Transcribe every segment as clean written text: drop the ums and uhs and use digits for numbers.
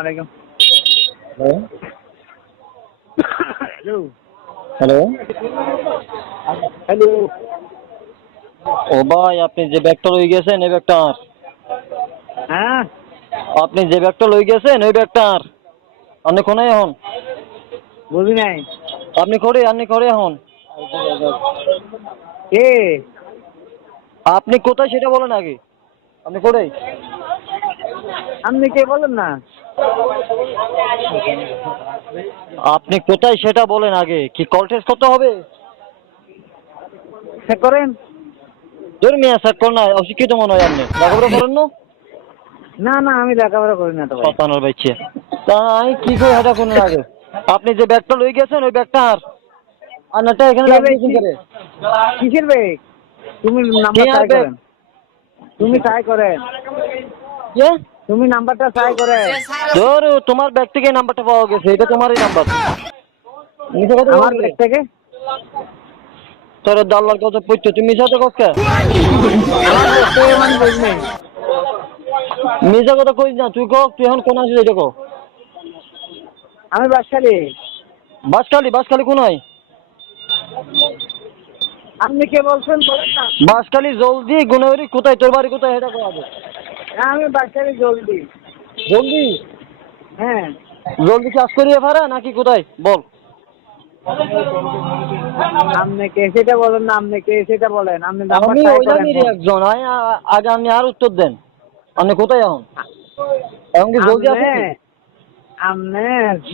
আলাইকুম। Hello hello hello. ও ভাই, আপনি যে ব্যাগটা লই গেছেন এই ব্যাগটা আর হ্যাঁ আপনি যে ব্যাগটা লই গেছেন ওই ব্যাগটা আর আপনি কোনায় এখন? বুঝি নাই। আপনি করে এখন কে? আপনি কোথায় সেটা বলেন আগে। আপনি কোথায়? আপনি কে বলেন না? আপনি কোথায় সেটা বলেন আগে। কি কল টেস্ট করতে হবে? চেক করেন। ধর মিয়া, স্যার কর না, অশিক্ষিত মনে হয় আপনি। লেখাপড়া করেন না? না না, আমি লেখাপড়া করি না তো ভাই। শতানোর বাইচ্ছে তাই কি করে এটা কোনের আগে। আপনি যে ব্যাগটা লই গেছেন ওই ব্যাগটা আর নাটা এখানে কে রাখি ভাই? দিয়েছেন করে। কিসের ব্যাগ? তুমি নাম্বার টিয়ার ট্রাই ব্যাগ। করেন। তুমি ট্রাই করেন। কে? তুমি নাম্বারটা ট্রাই করেন। ধর তোমার ব্যাগ থেকে নাম্বারটা পাওয়া গেছে, এটা তোমারই নাম্বার। মিশা কথা আমার বলবে? ব্যাগ থেকে? তোর দাল্লার কথা পড়ছো, তুমি মিশাতে কষ্ট। আমার ব্যাগ থেকে মানে বুঝি নাই। মিশা কথা কইস না, তুই কো তুই এখন কোন আসিস এটা কো। আমি বাসখালী। বাসখালী কোন হয়? আপনি কে বলছেন বলেন না। বাসখালী জলদি গুনাবাড়ি কোথায়, তোর বাড়ি কোথায় এটা কো আগে। হ্যাঁ, আমি বাসখালী জলদি। জলদি হ্যাঁ। জলদি কাজ করিয়ে পারা নাকি কোথায় বল। আপনি কে সেটা বলেন না, আপনি কে সেটা বলেন। আপনি নাম্বার আমি ট্রাই করেন। ওইলামেরই একজন। আগে আপনি আর উত্তর দেন। আপনি কোথায় এখন? এখন কি জলদি আপনি আছেন? আপনি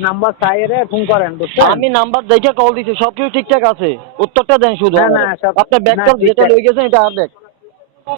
নাম্বার চাইরে ফোন করেন, বুঝছেন? আমি নাম্বার দেখে কল দিছি, সবকিছু ঠিকঠাক আছে। উত্তরটা দেন শুধু না না, আমারে। সব আপনার না, ব্যাগটা যেটা ঠিকঠাক। লই গেছেন এটা আর ব্যাগ।